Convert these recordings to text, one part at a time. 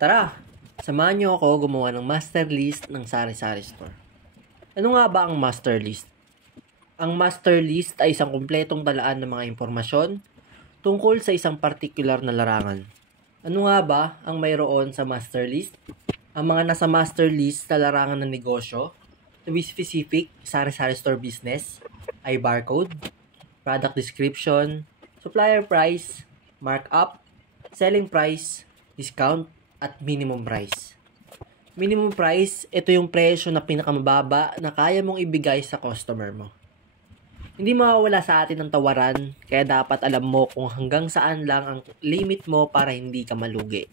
Tara, samahan niyo ako gumawa ng master list ng sari-sari store. Ano nga ba ang master list? Ang master list ay isang kumpletong talaan ng mga impormasyon tungkol sa isang particular na larangan. Ano nga ba ang mayroon sa master list? Ang mga nasa master list sa larangan ng negosyo, to be specific, sari-sari store business, ay barcode, product description, supplier price, markup, selling price, discount, at minimum price. Minimum price, ito yung presyo na pinakamababa na kaya mong ibigay sa customer mo. Hindi mawawala sa atin ang tawaran, kaya dapat alam mo kung hanggang saan lang ang limit mo para hindi ka malugi.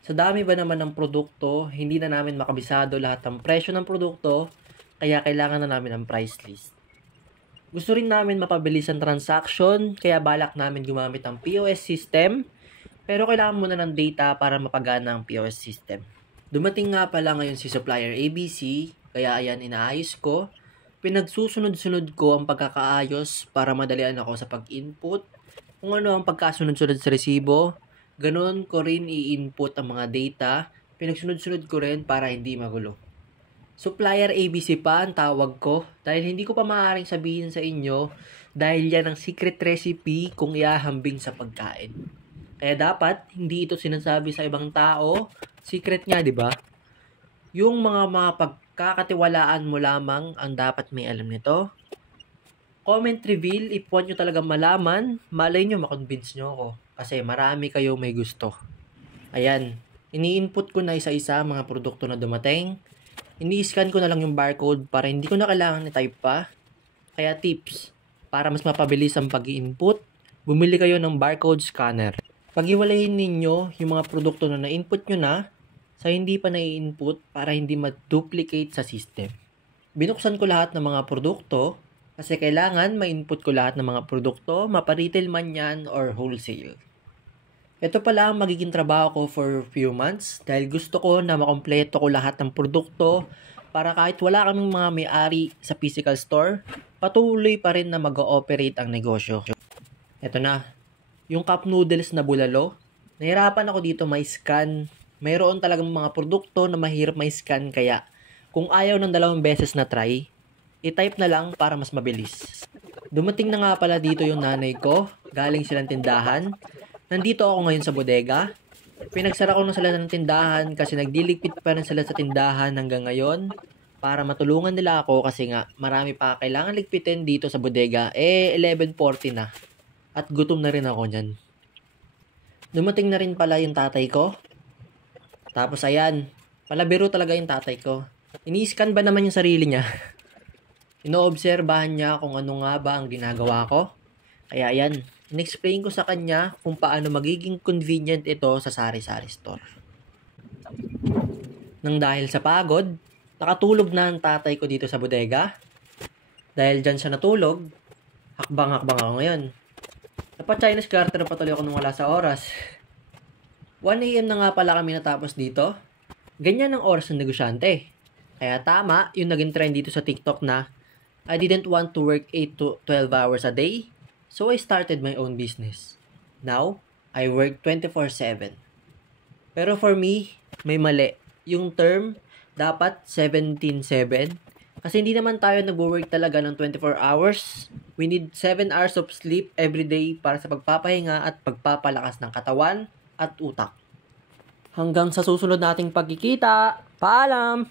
Sa dami ba naman ng produkto, hindi na namin makabisado lahat ng presyo ng produkto, kaya kailangan na namin ng price list. Gusto rin namin mapabilis ang transaction, kaya balak namin gumamit ng POS system, pero kailangan muna ng data para mapagana ang POS system. Dumating nga pala ngayon si supplier ABC, kaya ayan inaayos ko. Pinagsusunod-sunod ko ang pagkakaayos para madalian ako sa pag-input. Kung ano ang pagkasunod-sunod sa resibo, ganun ko rin i-input ang mga data. Pinagsunod-sunod ko rin para hindi magulo. Supplier ABC pa ang tawag ko dahil hindi ko pa maaaring sabihin sa inyo dahil yan ang secret recipe kung iahambing sa pagkain. Kaya dapat hindi ito sinasabi sa ibang tao. Secret nga, di ba? Yung mga pagkakatiwalaan mo lamang ang dapat may alam nito. Comment reveal if want nyo talaga malaman. Malay nyo, makonvince nyo ako. Kasi marami kayo may gusto. Ayan. Ini-input ko na isa-isa mga produkto na dumating. Ini-scan ko na lang yung barcode para hindi ko na kailangan i-type pa. Kaya tips, para mas mapabilis ang pag-i-input, bumili kayo ng barcode scanner. Pag-iwalayin ninyo yung mga produkto na na-input nyo na sa hindi pa na-input para hindi ma-duplicate sa system. Binuksan ko lahat ng mga produkto kasi kailangan ma-input ko lahat ng mga produkto, mapa-retail man yan or wholesale. Ito pala ang magiging trabaho ko for few months dahil gusto ko na makompleto ko lahat ng produkto para kahit wala kaming mga may-ari sa physical store, patuloy pa rin na mag-ooperate ang negosyo. Ito na. Yung cup noodles na bulalo, nahirapan ako dito may-scan. Mayroon talagang mga produkto na mahirap may-scan kaya kung ayaw ng 2 beses na try, i-type na lang para mas mabilis. Dumating na nga pala dito yung nanay ko, galing silang tindahan. Nandito ako ngayon sa bodega. Pinagsara ko na sila ng tindahan kasi nagdiligpit pa rin sila sa tindahan hanggang ngayon para matulungan nila ako kasi nga marami pa kailangan ligpitin dito sa bodega. 11:40 na. At gutom na rin ako niyan. Dumating na rin pala yung tatay ko. Tapos ayan, palabiro talaga yung tatay ko. Ini-scan ba naman yung sarili niya? Inoobserbahan niya kung ano nga ba ang ginagawa ko. Kaya ayan, in-explain ko sa kanya kung paano magiging convenient ito sa sari-sari store. Nang dahil sa pagod, nakatulog na ang tatay ko dito sa bodega. Dahil dyan siya natulog, hakbang-hakbang ako ngayon. Napa-Chinese garter na patuloy ako nung wala sa oras. 1 AM na nga pala kami natapos dito. Ganyan ang oras ng negosyante. Kaya tama yung naging trend dito sa TikTok na I didn't want to work 8 to 12 hours a day, so I started my own business. Now, I work 24/7. Pero for me, may mali. Yung term, dapat 17/7. Kasi hindi naman tayo nag-work talaga ng 24 hours. We need 7 hours of sleep every day para sa pagpapahinga at pagpapalakas ng katawan at utak. Hanggang sa susunod nating pagkikita, paalam!